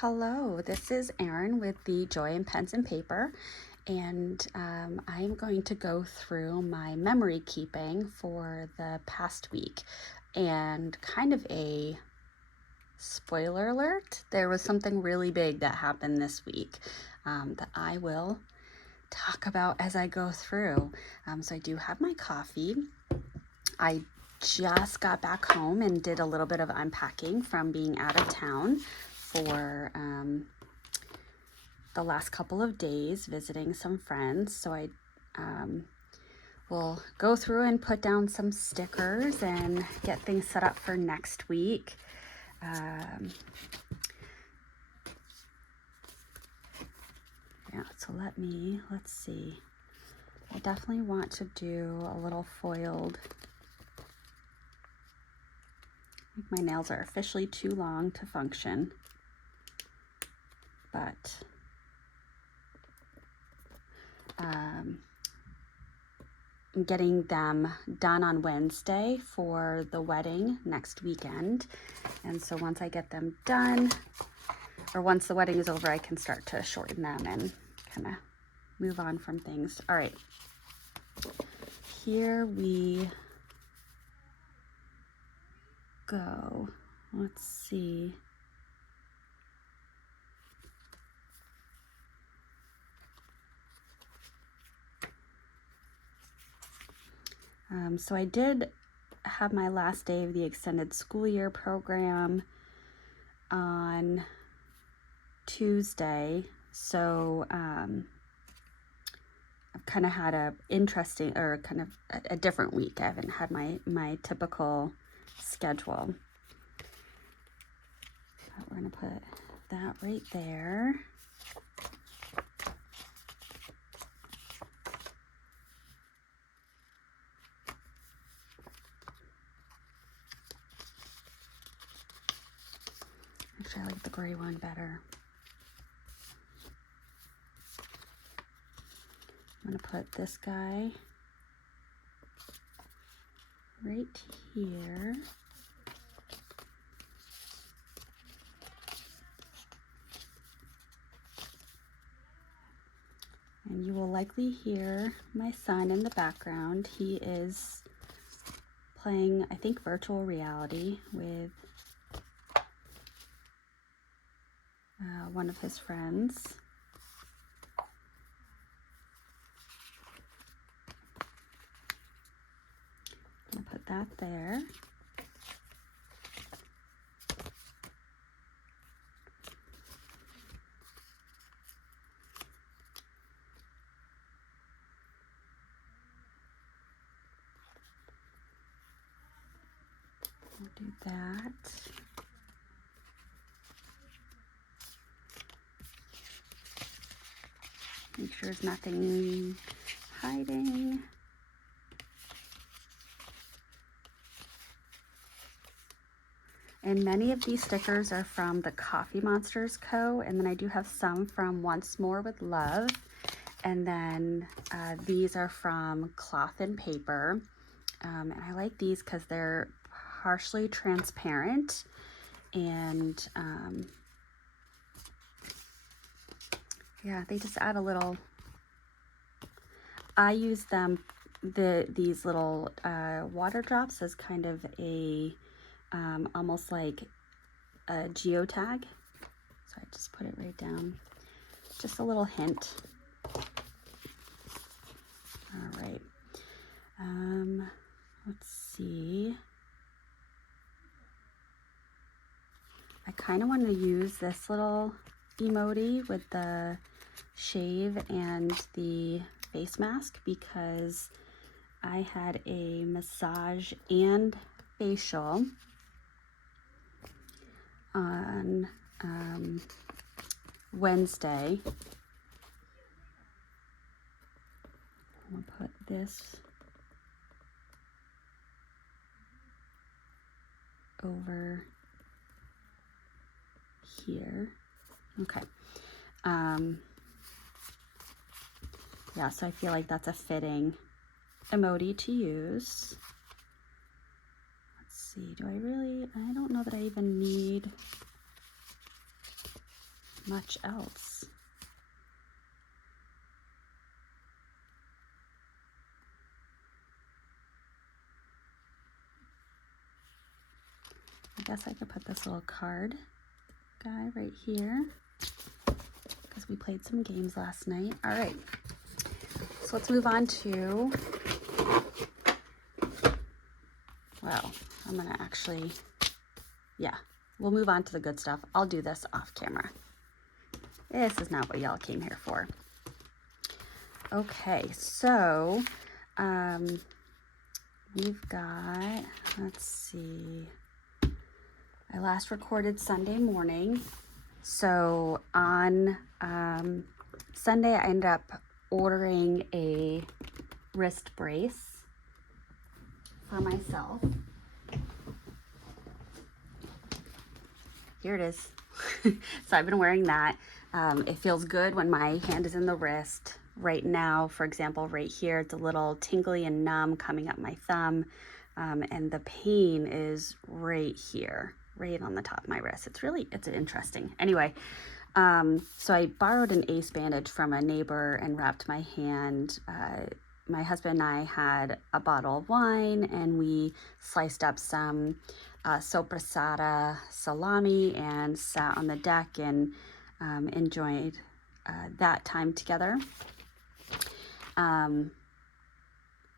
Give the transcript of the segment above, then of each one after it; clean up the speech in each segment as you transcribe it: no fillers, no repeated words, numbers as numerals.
Hello, this is Erin with the Joy in Pens and Paper, and I'm going to go through my memory keeping for the past week. And kind of a spoiler alert, there was something really big that happened this week that I will talk about as I go through. So I do have my coffee. I just got back home and did a little bit of unpacking from being out of town for the last couple of days visiting some friends. So I will go through and put down some stickers and get things set up for next week. Yeah, so let's see. I definitely want to do a little foiled. My nails are officially too long to function, but I'm getting them done on Wednesday for the wedding next weekend. And so once I get them done, or once the wedding is over, I can start to shorten them and kind of move on from things. All right, here we go. Let's see. So I did have my last day of the extended school year program on Tuesday. So I've kind of had a interesting, or kind of a different week. I haven't had my typical schedule. We're gonna put that right there. Actually, I like the gray one better. I'm gonna put this guy right here. And you will likely hear my son in the background. He is playing, I think, virtual reality with one of his friends. I'm gonna put that there. We'll do that. Make sure there's nothing hiding. And many of these stickers are from the Coffee Monsters Co. And then I do have some from Once More with Love. And then these are from Cloth and Paper. And I like these because they're partially transparent. And yeah, they just add a little. I use them, these little water drops, as kind of a almost like a geotag. So I just put it right down. Just a little hint. All right. Let's see. I kind of want to use this little emoji with the shave and the face mask because I had a massage and facial on Wednesday. I'm gonna put this over here. Okay. Yeah, so I feel like that's a fitting emoji to use. Let's see, I don't know that I even need much else. I guess I could put this little card guy right here because we played some games last night. All right, so let's move on to, well, I'm gonna actually, yeah, we'll move on to the good stuff. I'll do this off camera. This is not what y'all came here for. Okay, so we've got, let's see, I last recorded Sunday morning. So on Sunday, I ended up ordering a wrist brace for myself. Here it is. So I've been wearing that. It feels good when my hand is in the wrist. Right now, for example, right here, it's a little tingly and numb coming up my thumb. And the pain is right here, right on the top of my wrist. It's interesting. Anyway, so I borrowed an ace bandage from a neighbor and wrapped my hand. My husband and I had a bottle of wine and we sliced up some soppressata salami and sat on the deck and enjoyed that time together. And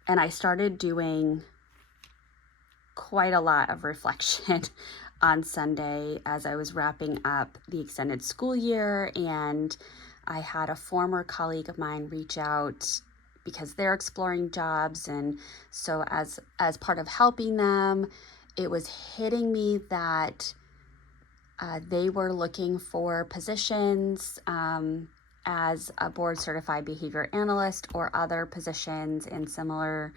I started doing quite a lot of reflection on Sunday as I was wrapping up the extended school year, and I had a former colleague of mine reach out because they're exploring jobs, and so as part of helping them, it was hitting me that they were looking for positions as a board certified behavior analyst or other positions in similar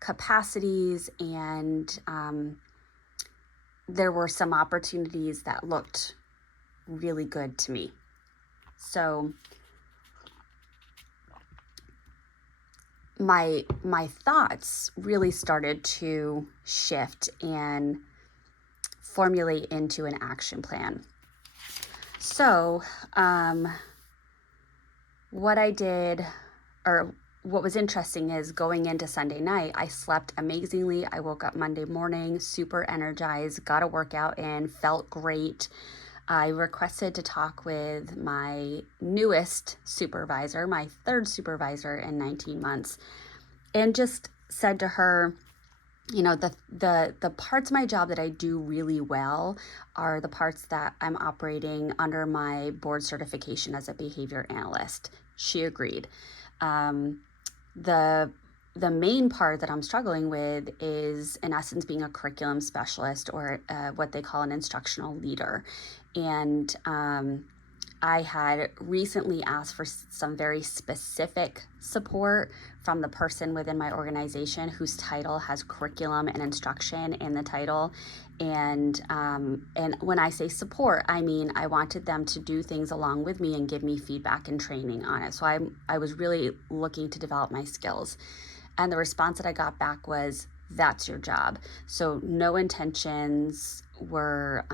capacities, and there were some opportunities that looked really good to me. So my thoughts really started to shift and formulate into an action plan. So what I did, or what was interesting, is going into Sunday night, I slept amazingly. I woke up Monday morning super energized, got a workout in, felt great. I requested to talk with my newest supervisor, my third supervisor in 19 months, and just said to her, you know, the parts of my job that I do really well are the parts that I'm operating under my board certification as a behavior analyst. She agreed. The main part that I'm struggling with is, in essence, being a curriculum specialist, or what they call an instructional leader. And I had recently asked for some very specific support from the person within my organization whose title has curriculum and instruction in the title. And when I say support, I mean I wanted them to do things along with me and give me feedback and training on it. So I was really looking to develop my skills. And the response that I got back was, that's your job. So no intentions were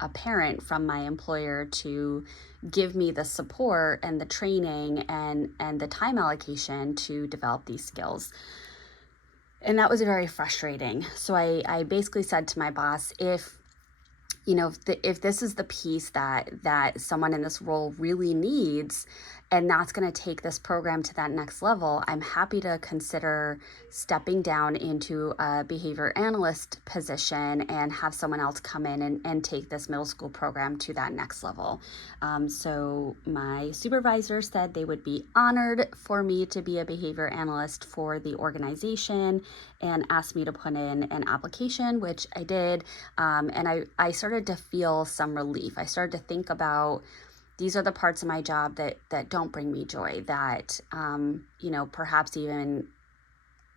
apparent from my employer to give me the support and the training and the time allocation to develop these skills. And that was very frustrating. So I basically said to my boss, if this is the piece that someone in this role really needs, and that's going to take this program to that next level, I'm happy to consider stepping down into a behavior analyst position and have someone else come in and take this middle school program to that next level. So my supervisor said they would be honored for me to be a behavior analyst for the organization, and asked me to put in an application, which I did. And I started to feel some relief. I started to think about, these are the parts of my job that don't bring me joy, that, perhaps even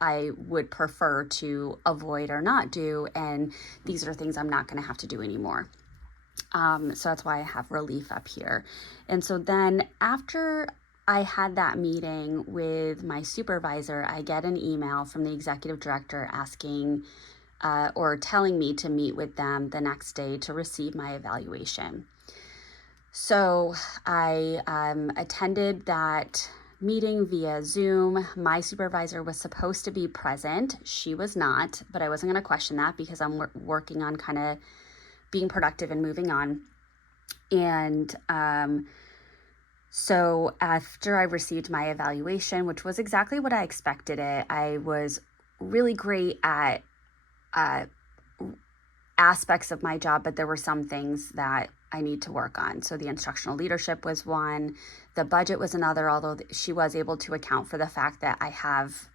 I would prefer to avoid or not do. And these are things I'm not going to have to do anymore. So that's why I have relief up here. And so then after I had that meeting with my supervisor, I get an email from the executive director asking or telling me to meet with them the next day to receive my evaluation. So I attended that meeting via Zoom. My supervisor was supposed to be present. She was not, but I wasn't going to question that because I'm working on kind of being productive and moving on. And so after I received my evaluation, which was exactly what I expected it, I was really great at aspects of my job, but there were some things that I need to work on. So the instructional leadership was one, the budget was another, although she was able to account for the fact that I have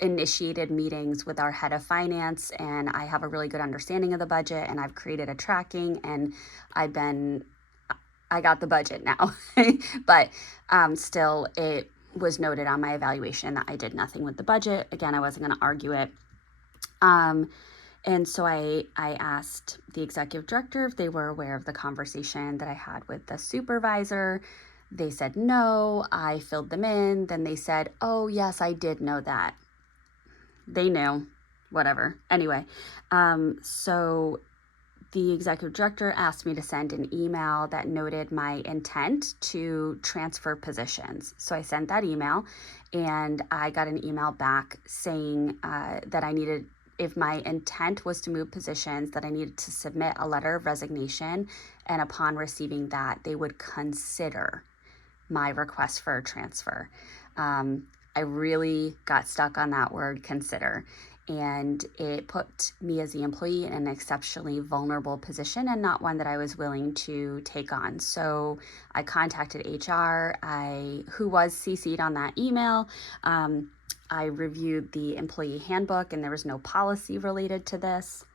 initiated meetings with our head of finance, and I have a really good understanding of the budget, and I've created a tracking, and I got the budget now. But still, it was noted on my evaluation that I did nothing with the budget. Again, I wasn't going to argue it. And so I asked the executive director if they were aware of the conversation that I had with the supervisor. They said no. I filled them in. Then they said, oh, yes, I did know that. They knew, whatever. Anyway, so the executive director asked me to send an email that noted my intent to transfer positions. So I sent that email, and I got an email back saying that I needed, if my intent was to move positions, that I needed to submit a letter of resignation, and upon receiving that, they would consider my request for a transfer. I really got stuck on that word, consider, and it put me as the employee in an exceptionally vulnerable position and not one that I was willing to take on. So I contacted HR, who was CC'd on that email. I reviewed the employee handbook, and there was no policy related to this.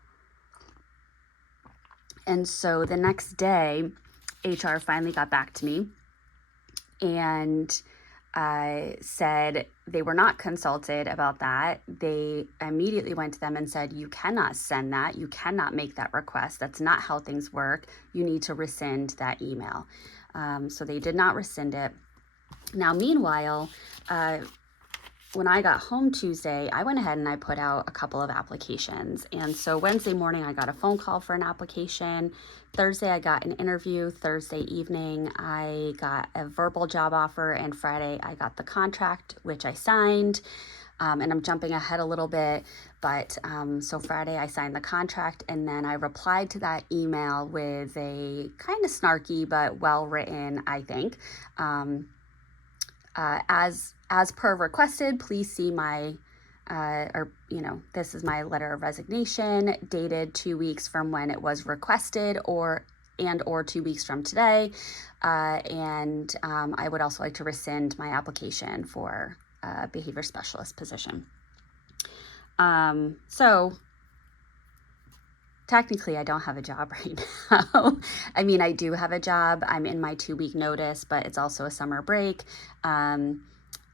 And so the next day, HR finally got back to me and said they were not consulted about that. They immediately went to them and said, you cannot send that. You cannot make that request. That's not how things work. You need to rescind that email. So they did not rescind it. Now, meanwhile, when I got home Tuesday, I went ahead and I put out a couple of applications. And so Wednesday morning, I got a phone call for an application. Thursday, I got an interview. Thursday evening, I got a verbal job offer. And Friday, I got the contract, which I signed. And I'm jumping ahead a little bit, but so Friday I signed the contract, and then I replied to that email with a kind of snarky but well-written, I think, as per requested, please see my, this is my letter of resignation dated 2 weeks from when it was requested, or 2 weeks from today. And I would also like to rescind my application for a behavior specialist position. So technically, I don't have a job right now. I mean, I do have a job. I'm in my 2-week notice, but it's also a summer break.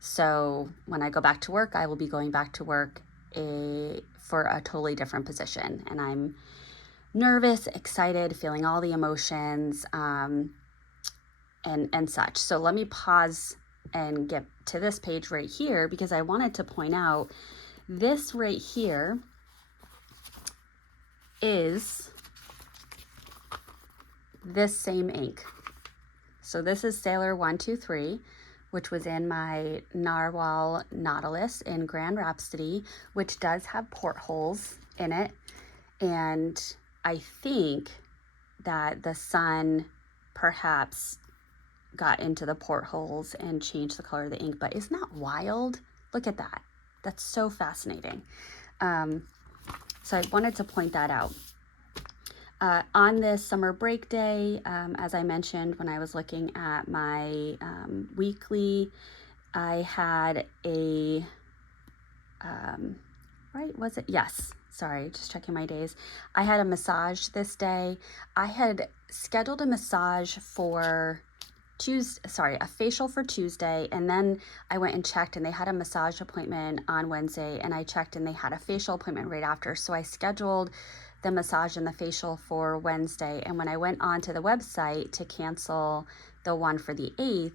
So when I go back to work, I will be going back to work for a totally different position. And I'm nervous, excited, feeling all the emotions, and such. So let me pause and get to this page right here, because I wanted to point out this right here is this same ink. So this is Sailor 123, which was in my Narwhal Nautilus in Grand Rhapsody, which does have portholes in it. And I think that the sun perhaps got into the portholes and changed the color of the ink. But isn't that wild? Look at that. That's so fascinating. So I wanted to point that out. On this summer break day, as I mentioned, when I was looking at my weekly, I had a, Yes, sorry, just checking my days. I had a massage this day. I had scheduled a massage for a facial for Tuesday, and then I went and checked, and they had a massage appointment on Wednesday, and I checked, and they had a facial appointment right after. So I scheduled the massage and the facial for Wednesday, and when I went onto the website to cancel the one for the 8th,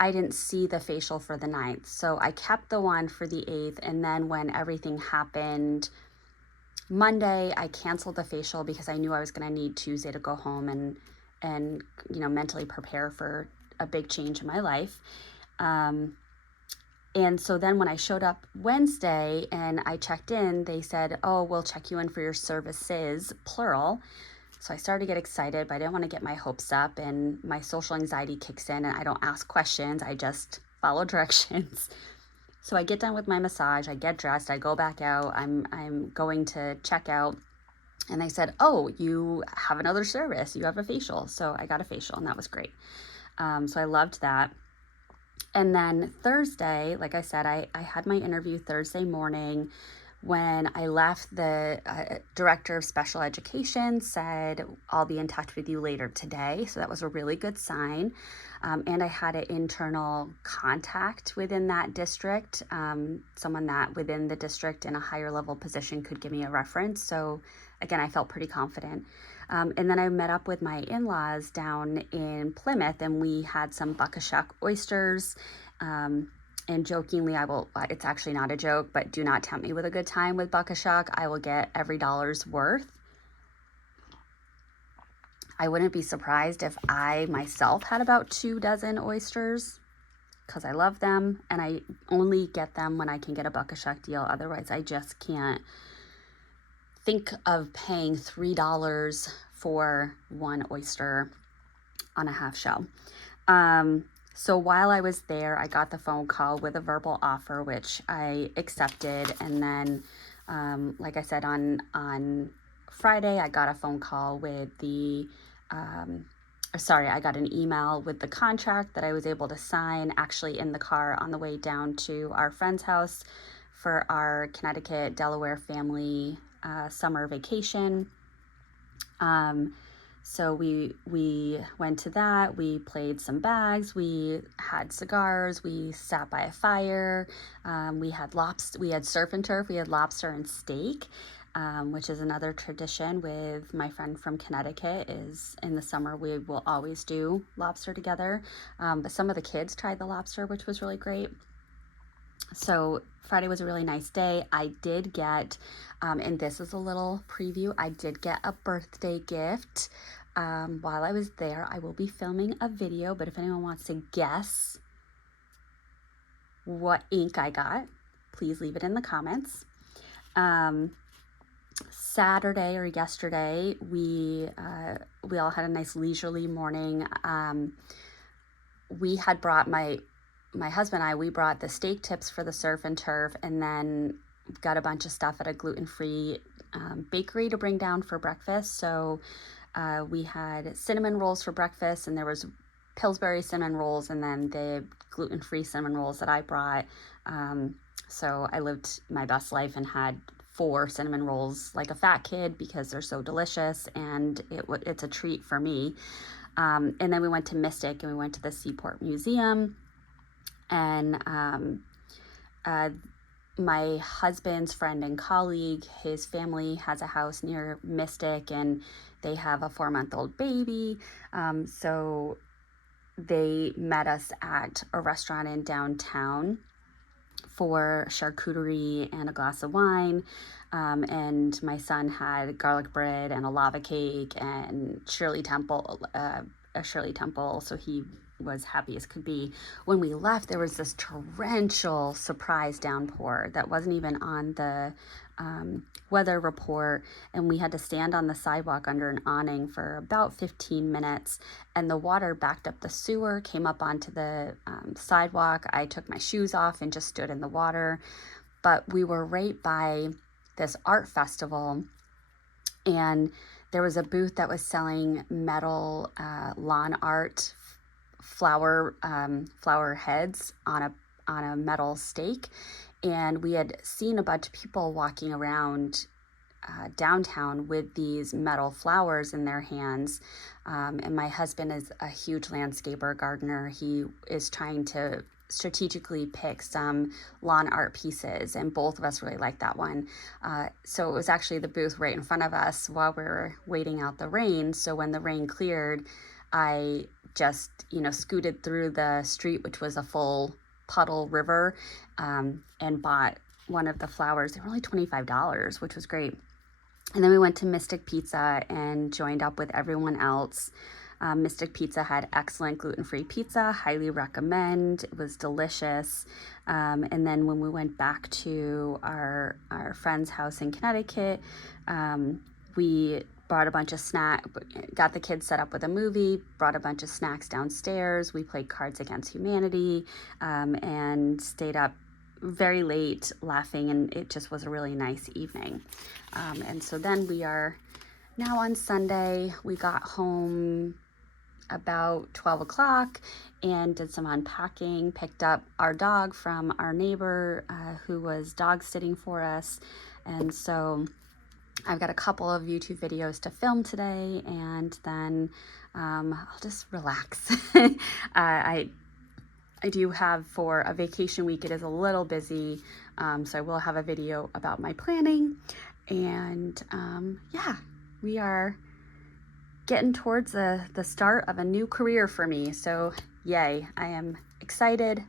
I didn't see the facial for the 9th. So I kept the one for the 8th, and then when everything happened Monday, I canceled the facial because I knew I was going to need Tuesday to go home and and mentally prepare for a big change in my life. And so then when I showed up Wednesday and I checked in, they said, "Oh, we'll check you in for your services," plural. So I started to get excited, but I didn't want to get my hopes up, and my social anxiety kicks in and I don't ask questions. I just follow directions. So I get done with my massage, I get dressed, I go back out, I'm going to check out, and they said, "Oh, you have another service, you have a facial." So I got a facial and that was great. So I loved that. And then Thursday, like I said, I had my interview Thursday morning. When I left, the director of special education said, "I'll be in touch with you later today." So that was a really good sign. And I had an internal contact within that district, someone that within the district in a higher level position could give me a reference. So again, I felt pretty confident. And then I met up with my in-laws down in Plymouth, and we had some Buckashuck oysters. And jokingly, it's actually not a joke, but do not tempt me with a good time with Buckashuck. I will get every dollar's worth. I wouldn't be surprised if I myself had about 24 oysters, because I love them, and I only get them when I can get a Buckashuck deal. Otherwise, I just can't think of paying $3 for one oyster on a half shell. So while I was there, I got the phone call with a verbal offer, which I accepted. And then, like I said, on Friday, I got a phone call with I got an email with the contract that I was able to sign actually in the car on the way down to our friend's house for our Connecticut, Delaware family summer vacation. So we went to that, we played some bags, we had cigars, we sat by a fire, we had surf and turf, we had lobster and steak, which is another tradition with my friend from Connecticut. Is in the summer we will always do lobster together, but some of the kids tried the lobster, which was really great. So Friday was a really nice day. I did get, and this is a little preview, I did get a birthday gift. While I was there, I will be filming a video, but if anyone wants to guess what ink I got, please leave it in the comments. Saturday or yesterday, we all had a nice leisurely morning. We had brought my husband and I, we brought the steak tips for the surf and turf, and then got a bunch of stuff at a gluten-free bakery to bring down for breakfast. So we had cinnamon rolls for breakfast, and there was Pillsbury cinnamon rolls, and then the gluten-free cinnamon rolls that I brought. So I lived my best life and had 4 cinnamon rolls like a fat kid because they're so delicious, and it's a treat for me. And then we went to Mystic, and we went to the Seaport Museum. And my husband's friend and colleague, his family has a house near Mystic, and they have a 4-month-old baby. So they met us at a restaurant in downtown for charcuterie and a glass of wine. And my son had garlic bread and a lava cake and a Shirley Temple. So he was happy as could be. When we left, there was this torrential surprise downpour that wasn't even on the weather report, and we had to stand on the sidewalk under an awning for about 15 minutes, and the water backed up the sewer, came up onto the sidewalk. I took my shoes off and just stood in the water, but we were right by this art festival, and there was a booth that was selling metal lawn art flower heads on a metal stake. And we had seen a bunch of people walking around downtown with these metal flowers in their hands. And my husband is a huge landscaper, gardener. He is trying to strategically pick some lawn art pieces, and both of us really liked that one. So it was actually the booth right in front of us while we were waiting out the rain. So when the rain cleared, I just, scooted through the street, which was a full puddle river, and bought one of the flowers. They were only $25, which was great. And then we went to Mystic Pizza and joined up with everyone else. Mystic Pizza had excellent gluten-free pizza, highly recommend. It was delicious. And then when we went back to our friend's house in Connecticut, we brought a bunch of got the kids set up with a movie, brought a bunch of snacks downstairs. We played Cards Against Humanity, and stayed up very late laughing, and it just was a really nice evening. And so then we are now on Sunday. We got home about 12 o'clock and did some unpacking, picked up our dog from our neighbor who was dog sitting for us. And so I've got a couple of YouTube videos to film today, and then I'll just relax. I do have, for a vacation week, it is a little busy, so I will have a video about my planning. And yeah, we are getting towards the start of a new career for me. So yay, I am excited,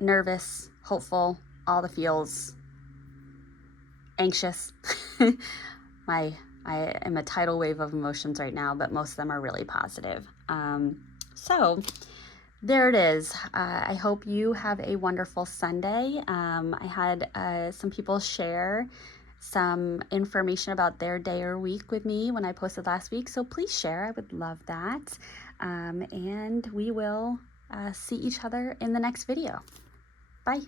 nervous, hopeful, all the feels, anxious. I am a tidal wave of emotions right now, but most of them are really positive. So there it is. I hope you have a wonderful Sunday. I had some people share some information about their day or week with me when I posted last week, so please share. I would love that. And we will see each other in the next video. Bye.